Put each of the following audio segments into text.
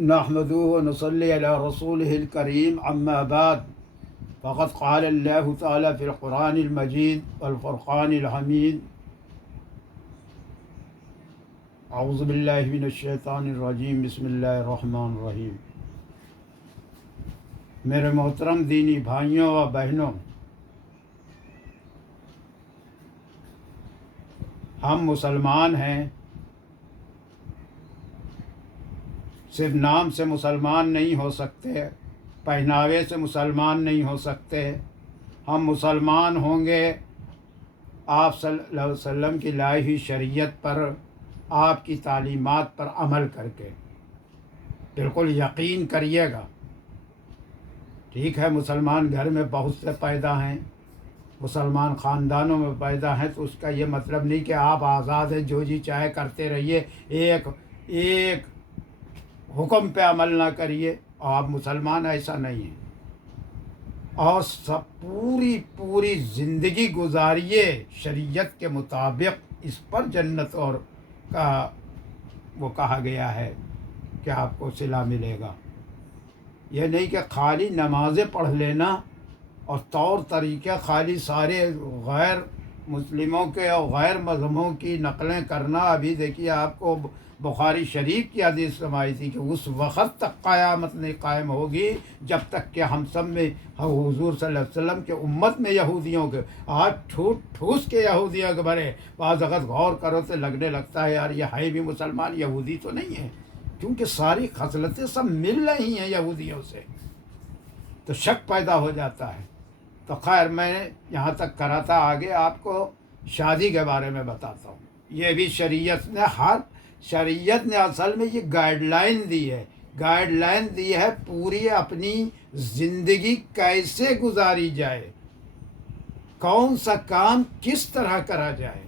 نحمده ونصلي على رسوله الكريم أما بعد فقد قال الله تعالى في القرآن المجيد والفرقان الحميد أعوذ بالله من الشیطان الرجیم بسم اللہ الرحمن الرحیم۔ میرے محترم دینی بھائیوں و بہنوں، ہم مسلمان ہیں، صرف نام سے مسلمان نہیں ہو سکتے، پہناوے سے مسلمان نہیں ہو سکتے۔ ہم مسلمان ہوں گے آپ صلی اللہ علیہ وسلم کی لائی ہوئی شریعت پر، آپ کی تعلیمات پر عمل کر کے۔ بالکل یقین کریے گا۔ ٹھیک ہے، مسلمان گھر میں بہت سے پیدا ہیں، مسلمان خاندانوں میں پیدا ہیں، تو اس کا یہ مطلب نہیں کہ آپ آزاد ہیں، جو جی چاہے کرتے رہیے، ایک حکم پہ عمل نہ کریے۔ آپ مسلمان ایسا نہیں ہیں، اور سب پوری زندگی گزاریے شریعت کے مطابق۔ اس پر جنت اور کا وہ کہا گیا ہے کہ آپ کو صلہ ملے گا۔ یہ نہیں کہ خالی نمازیں پڑھ لینا اور طور طریقے خالی سارے غیر مسلموں کے اور غیر مذہبوں کی نقلیں کرنا۔ ابھی دیکھیے، آپ کو بخاری شریف کی حدیث سمائی تھی کہ اس وقت تک قیامت نہیں قائم ہوگی جب تک کہ ہم سب میں حضور صلی اللہ علیہ وسلم کے امت میں یہودیوں کے، آج ٹھوس کے یہودیوں کے بھرے، بعض وقت غور کرو تو لگنے لگتا ہے یار یہ ہے بھی مسلمان، یہودی تو نہیں ہے، کیونکہ ساری خصلتیں سب مل رہی ہیں یہودیوں سے، تو شک پیدا ہو جاتا ہے۔ تو خیر، میں نے یہاں تک کرا تھا، آگے آپ کو شادی کے بارے میں بتاتا ہوں۔ یہ بھی شریعت نے اصل میں یہ گائیڈ لائن دی ہے پوری اپنی زندگی کیسے گزاری جائے، کون سا کام کس طرح کرا جائے۔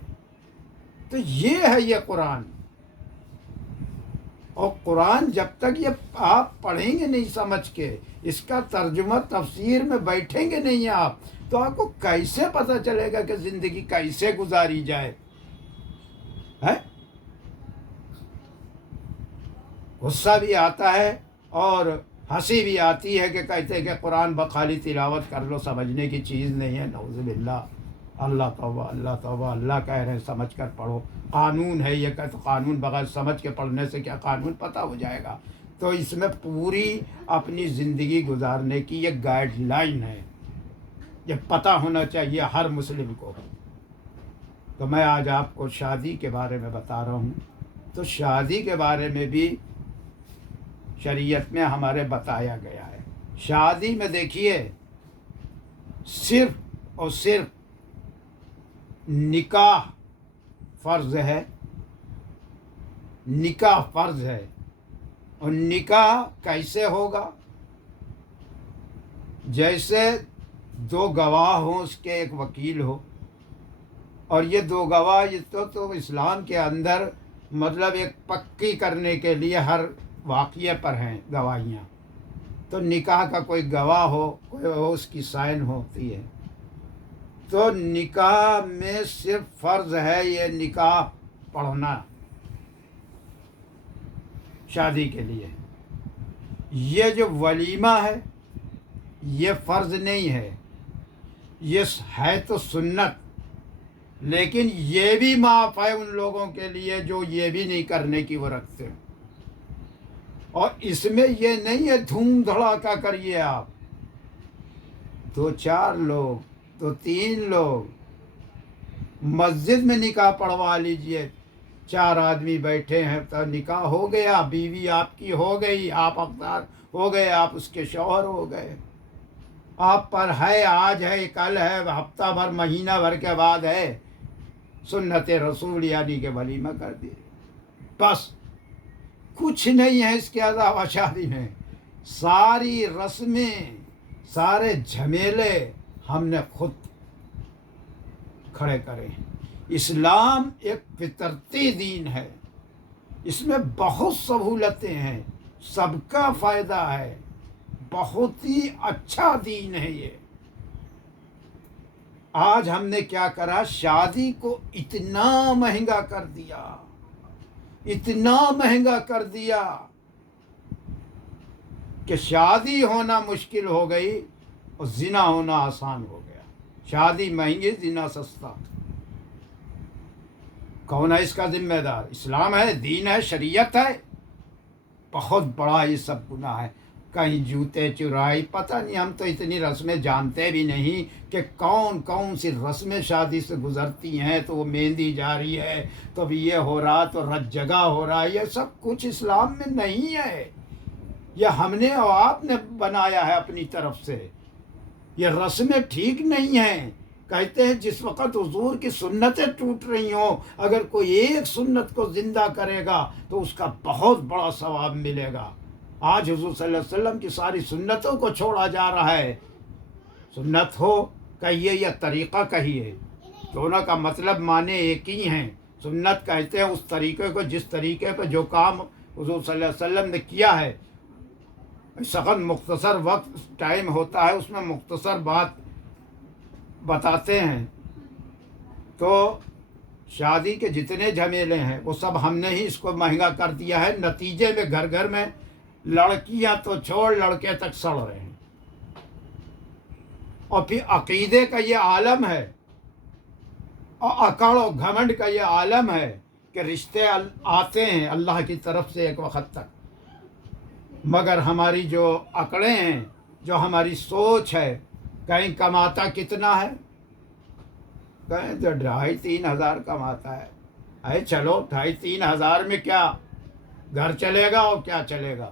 تو یہ ہے یہ قرآن، اور قرآن جب تک یہ آپ پڑھیں گے نہیں سمجھ کے، اس کا ترجمہ تفسیر میں بیٹھیں گے نہیں آپ، تو آپ کو کیسے پتہ چلے گا کہ زندگی کیسے گزاری جائے ہے؟ غصہ بھی آتا ہے اور ہنسی بھی آتی ہے کہ کہتے ہیں کہ قرآن بخالی تلاوت کر لو، سمجھنے کی چیز نہیں ہے۔ نعوذ باللہ، اللہ توبہ، اللہ توبہ، اللہ کہہ رہے ہیں سمجھ کر پڑھو۔ قانون ہے یہ، کہ تو قانون بغیر سمجھ کے پڑھنے سے کیا قانون پتہ ہو جائے گا؟ تو اس میں پوری اپنی زندگی گزارنے کی یہ گائیڈ لائن ہے، یہ پتہ ہونا چاہیے ہر مسلم کو۔ تو میں آج آپ کو شادی کے بارے میں بتا رہا ہوں۔ تو شادی کے بارے میں بھی شریعت میں ہمارے بتایا گیا ہے۔ شادی میں دیکھیے، صرف اور صرف نکاح فرض ہے، نکاح فرض ہے۔ اور نکاح کیسے ہوگا؟ جیسے دو گواہ ہوں، اس کے ایک وکیل ہو، اور یہ دو گواہ یہ تو اسلام کے اندر مطلب ایک پکی کرنے کے لیے ہر واقعے پر ہیں گواہیاں۔ تو نکاح کا کوئی گواہ ہو، کوئی ہو، اس کی سائن ہوتی ہے۔ تو نکاح میں صرف فرض ہے یہ نکاح پڑھنا شادی کے لیے۔ یہ جو ولیمہ ہے یہ فرض نہیں ہے، یہ ہے تو سنت، لیکن یہ بھی معاف ہے ان لوگوں کے لیے جو یہ بھی نہیں کرنے کی وہ رکھتے ہیں۔ اور اس میں یہ نہیں ہے دھوم دھڑاکا کریے آپ، 2-4 لوگ، 2-3 لوگ، مسجد میں نکاح پڑھوا لیجئے، 4 آدمی بیٹھے ہیں تو نکاح ہو گیا، بیوی آپ کی ہو گئی، آپ حقدار ہو گئے، آپ اس کے شوہر ہو گئے۔ آپ پر ہے، آج ہے، کل ہے، ہفتہ بھر، مہینہ بھر کے بعد ہے، سنت رسول یعنی کہ ولیمہ کر دیے، بس کچھ نہیں ہے اس کے علاوہ شادی میں۔ ساری رسمیں، سارے جھمیلے ہم نے خود کھڑے کرے ہیں۔ اسلام ایک فطرتی دین ہے، اس میں بہت سہولتیں ہیں، سب کا فائدہ ہے، بہت ہی اچھا دین ہے یہ۔ آج ہم نے کیا کرا، شادی کو اتنا مہنگا کر دیا، اتنا مہنگا کر دیا کہ شادی ہونا مشکل ہو گئی اور زنا ہونا آسان ہو گیا. شادی مہنگی، زنا سستا. کون ہے اس کا ذمہ دار؟ اسلام ہے، دین ہے، شریعت ہے. بہت بڑا یہ سب گناہ ہے. کہیں جوتے چرائی، پتہ نہیں، ہم تو اتنی رسمیں جانتے بھی نہیں کہ کون کون سی رسمیں شادی سے گزرتی ہیں. تو وہ مہندی جاری ہے، تو اب یہ ہو رہا، تو رت جگہ ہو رہا. یہ سب کچھ اسلام میں نہیں ہے. یہ ہم نے اور آپ نے بنایا ہے اپنی طرف سے. یہ رسمیں ٹھیک نہیں ہیں. کہتے ہیں جس وقت حضور کی سنتیں ٹوٹ رہی ہوں، اگر کوئی ایک سنت کو زندہ کرے گا تو اس کا بہت بڑا ثواب ملے گا. آج حضور صلی اللہ علیہ وسلم کی ساری سنتوں کو چھوڑا جا رہا ہے. سنت ہو کہیے یا طریقہ کہیے، دونوں کا مطلب معنی ایک ہی ہیں. سنت کہتے ہیں اس طریقے کو جس طریقے پہ جو کام حضور صلی اللہ علیہ وسلم نے کیا ہے. سخت مختصر وقت ٹائم ہوتا ہے، اس میں مختصر بات بتاتے ہیں. تو شادی کے جتنے جھمیلے ہیں وہ سب ہم نے ہی اس کو مہنگا کر دیا ہے. نتیجے میں گھر گھر میں لڑکیاں تو چھوڑ، لڑکے تک سڑ رہے ہیں. اور پھر عقیدے کا یہ عالم ہے، اور اکڑ و گھمنڈ کا یہ عالم ہے کہ رشتے آتے ہیں اللہ کی طرف سے ایک وقت تک، مگر ہماری جو اکڑیں ہیں، جو ہماری سوچ ہے، کہیں کماتا کتنا ہے، کہیں تو 2500-3000 کماتا ہے. اے چلو 2500-3000 میں کیا گھر چلے گا اور کیا چلے گا؟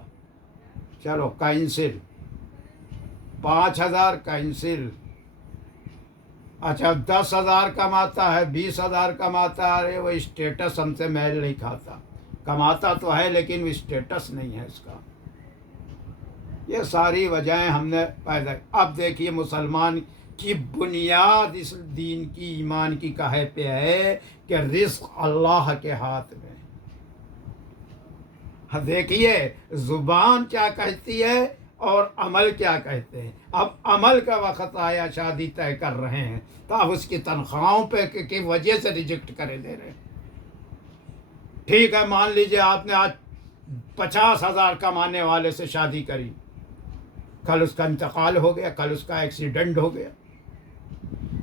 چلو کینسل. 5000 کینسل. اچھا 10,000 کماتا ہے، 20,000 کماتا ہے. ارے وہ اسٹیٹس ہم سے میل نہیں کھاتا. کماتا تو ہے لیکن وہ اسٹیٹس نہیں ہے اس کا. یہ ساری وجہیں ہم نے پیدا. اب دیکھیے مسلمان کی بنیاد اس دین کی، ایمان کی کہے پہ ہے کہ رزق اللہ کے ہاتھ میں. دیکھیے زبان کیا کہتی ہے اور عمل کیا کہتے ہیں. اب عمل کا وقت آیا، شادی طے کر رہے ہیں تو اب اس کی تنخواہوں پہ کی وجہ سے ریجیکٹ کرے دے رہے ہیں. ٹھیک ہے، مان لیجئے آپ نے آج 50,000 کمانے والے سے شادی کری، کل اس کا انتقال ہو گیا، کل اس کا ایکسیڈنٹ ہو گیا،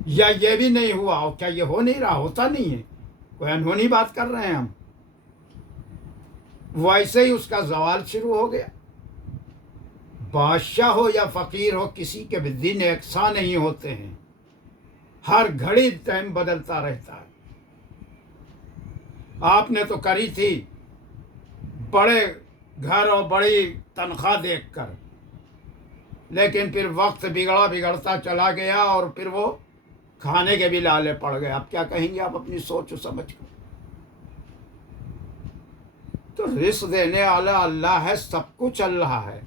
یا یہ بھی نہیں ہوا. اور کیا یہ ہو نہیں رہا؟ ہوتا نہیں ہے. کوئی انہونی بات کر رہے ہیں ہم. ویسے ہی اس کا زوال شروع ہو گیا. بادشاہ ہو یا فقیر ہو، کسی کے بھی دن یکساں نہیں ہوتے ہیں. ہر گھڑی ٹائم بدلتا رہتا ہے. آپ نے تو کری تھی بڑے گھر اور بڑی تنخواہ دیکھ کر، لیکن پھر وقت بگڑتا چلا گیا اور پھر وہ کھانے کے بھی لالے پڑ گئے. اب کیا کہیں گے آپ اپنی سوچ و سمجھ کر؟ تو رزق دینے والا اللہ ہے، سب کچھ اللہ ہے.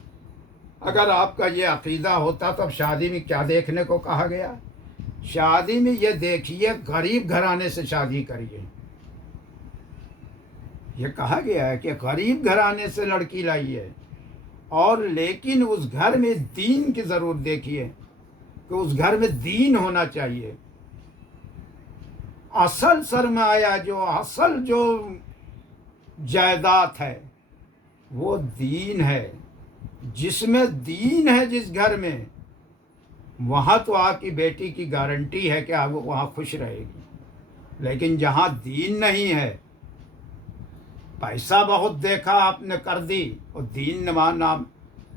اگر آپ کا یہ عقیدہ ہوتا تو اب شادی میں کیا دیکھنے کو کہا گیا؟ شادی میں یہ دیکھیے غریب گھرانے سے شادی کریے. یہ کہا گیا ہے کہ غریب گھرانے سے لڑکی لائیے، اور لیکن اس گھر میں دین کی ضرور دیکھیے کہ اس گھر میں دین ہونا چاہیے. اصل سرمایہ اصل جو جائیداد ہے وہ دین ہے. جس میں دین ہے، جس گھر میں، وہاں تو آپ کی بیٹی کی گارنٹی ہے کہ آپ وہاں خوش رہے گی. لیکن جہاں دین نہیں ہے، پیسہ بہت دیکھا آپ نے کر دی اور دین نام،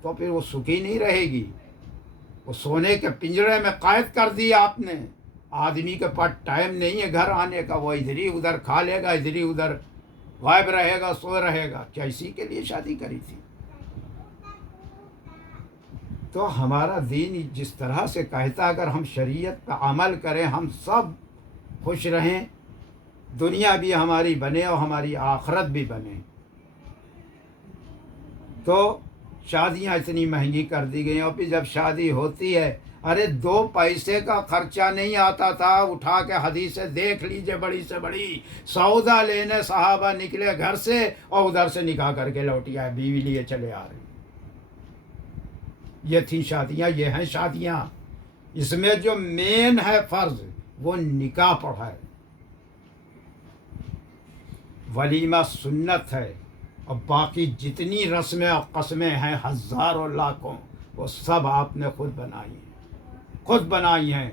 تو پھر وہ سکھی نہیں رہے گی. وہ سونے کے پنجرے میں قید کر دی آپ نے. آدمی کے پاس ٹائم نہیں ہے گھر آنے کا. وہ ادھر ہی ادھر کھا لے گا، ادھر ہی ادھر غائب رہے گا، سو رہے گا. کیا اسی کے لیے شادی کری تھی؟ تو ہمارا دین جس طرح سے کہتا، اگر ہم شریعت پہ عمل کریں، ہم سب خوش رہیں، دنیا بھی ہماری بنے اور ہماری آخرت بھی بنے. تو شادیاں اتنی مہنگی کر دی گئی. اور پھر جب شادی ہوتی ہے، ارے 2 پیسے کا خرچہ نہیں آتا تھا. اٹھا کے حدیثیں دیکھ لیجئے، بڑی سے بڑی سودا لینے صحابہ نکلے گھر سے اور ادھر سے نکاح کر کے لوٹی آئے، بیوی لیے چلے آ رہے. یہ تھیں شادیاں، یہ ہیں شادیاں. اس میں جو مین ہے فرض وہ نکاح پڑھا ہے. ولیمہ سنت ہے، اور باقی جتنی رسمیں اور قسمیں ہیں ہزاروں لاکھوں، وہ سب آپ نے خود بنائی ہیں، خود بنائی ہیں۔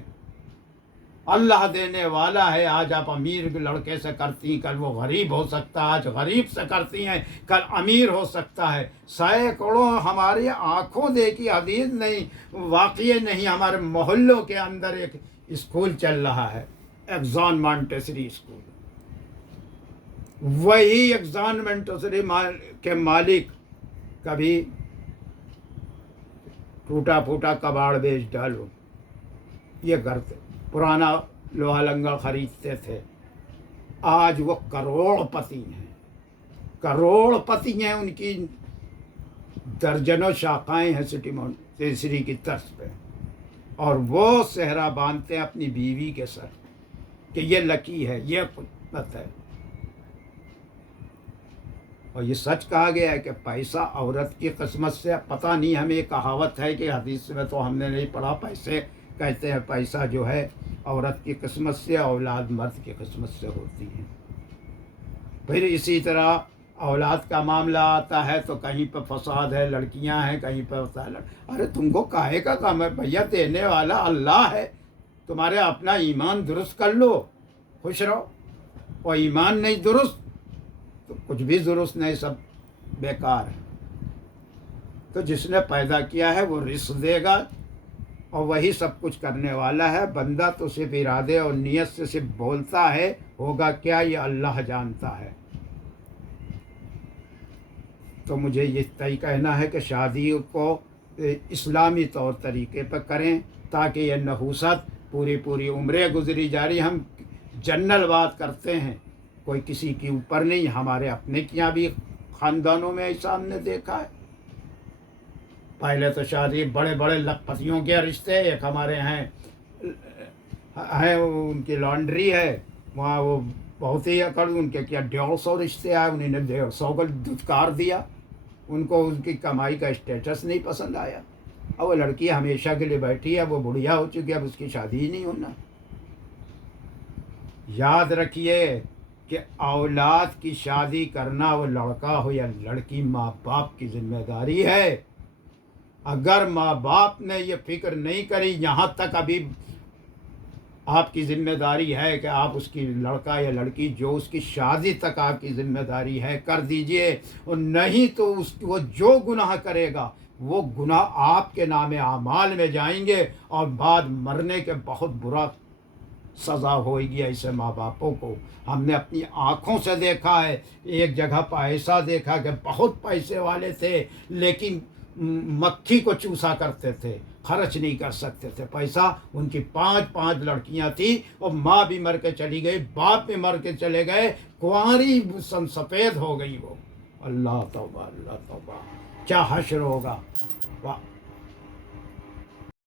اللہ دینے والا ہے۔ آج آپ امیر کے لڑکے سے کرتی ہیں، کل وہ غریب ہو سکتا ہے، آج غریب سے کرتی ہیں کل امیر ہو سکتا ہے۔ سینکڑوں ہماری آنکھوں دیکھی حدیث نہیں، واقعی نہیں، ہمارے محلوں کے اندر ایک اسکول چل رہا ہے، ایگزان مانٹیسری اسکول۔ وہی ایگزان مانٹیسری کے مالک کبھی ٹوٹا پھوٹا کباڑ بیچ ڈالو، یہ کرتے پرانا لوہا لنگڑ خریدتے تھے، آج وہ کروڑ پتی ہیں، کروڑ پتی ہیں، ان کی درجنوں شاخائیں ہیں سٹی مانٹیسری کی طرز پہ، اور وہ صحرا باندھتے ہیں اپنی بیوی کے سر کہ یہ لکی ہے، یہ قدرت ہے۔ اور یہ سچ کہا گیا ہے کہ پیسہ عورت کی قسمت سے، پتہ نہیں ہمیں ایک کہاوت ہے کہ حدیث میں تو ہم نے نہیں پڑھا، پیسے کہتے ہیں پیسہ جو ہے عورت کی قسمت سے، اولاد مرد کی قسمت سے ہوتی ہے۔ پھر اسی طرح اولاد کا معاملہ آتا ہے تو کہیں پہ فساد ہے، لڑکیاں ہیں، کہیں پہ ارے تم کو کاہے کا کام ہے بھیا، دینے والا اللہ ہے، تمہارے اپنا ایمان درست کر لو، خوش رہو۔ اور ایمان نہیں درست تو کچھ بھی درست نہیں، سب بیکار ہے۔ تو جس نے پیدا کیا ہے وہ رزق دے گا، اور وہی سب کچھ کرنے والا ہے۔ بندہ تو صرف ارادے اور نیت سے صرف بولتا ہے، ہوگا کیا یہ اللہ جانتا ہے۔ تو مجھے یہ طے کہنا ہے کہ شادی کو اسلامی طور طریقے پر کریں، تاکہ یہ نحوست پوری عمریں گزری جاری۔ ہم جنرل بات کرتے ہیں، کوئی کسی کے اوپر نہیں، ہمارے اپنے کیا بھی خاندانوں میں ایسا ہم نے دیکھا ہے۔ پہلے تو شادی بڑے بڑے لکھ پتیوں کے رشتے، ایک ہمارے ہیں ان کی لانڈری ہے وہاں، وہ بہت ہی اکڑ، ان کے کیا 150 رشتے آئے، انہیں نے 150 کو دھتکار دیا، ان کو ان کی کمائی کا اسٹیٹس نہیں پسند آیا، اور وہ لڑکی ہمیشہ کے لیے بیٹھی ہے، وہ بڑھیا ہو چکی ہے، اب اس کی شادی ہی نہیں ہونا۔ یاد رکھیے کہ اولاد کی شادی کرنا، وہ لڑکا ہو یا لڑکی، ماں باپ کی ذمہ داری ہے۔ اگر ماں باپ نے یہ فکر نہیں کری، یہاں تک ابھی آپ کی ذمہ داری ہے کہ آپ اس کی لڑکا یا لڑکی جو اس کی شادی تک آپ کی ذمہ داری ہے کر دیجئے، اور نہیں تو وہ جو گناہ کرے گا وہ گناہ آپ کے نام اعمال میں جائیں گے، اور بعد مرنے کے بہت برا سزا ہوئے گی ایسے ماں باپوں کو۔ ہم نے اپنی آنکھوں سے دیکھا ہے، ایک جگہ پہ ایسا دیکھا کہ بہت پیسے والے تھے لیکن مکھی کو چوسا کرتے تھے، خرچ نہیں کر سکتے تھے پیسہ، ان کی 5 لڑکیاں تھیں، اور ماں بھی مر کے چلی گئی، باپ بھی مر کے چلے گئے، کنواری سن سفید ہو گئی وہ۔ اللہ توبہ، اللہ توبہ، کیا حشر ہوگا۔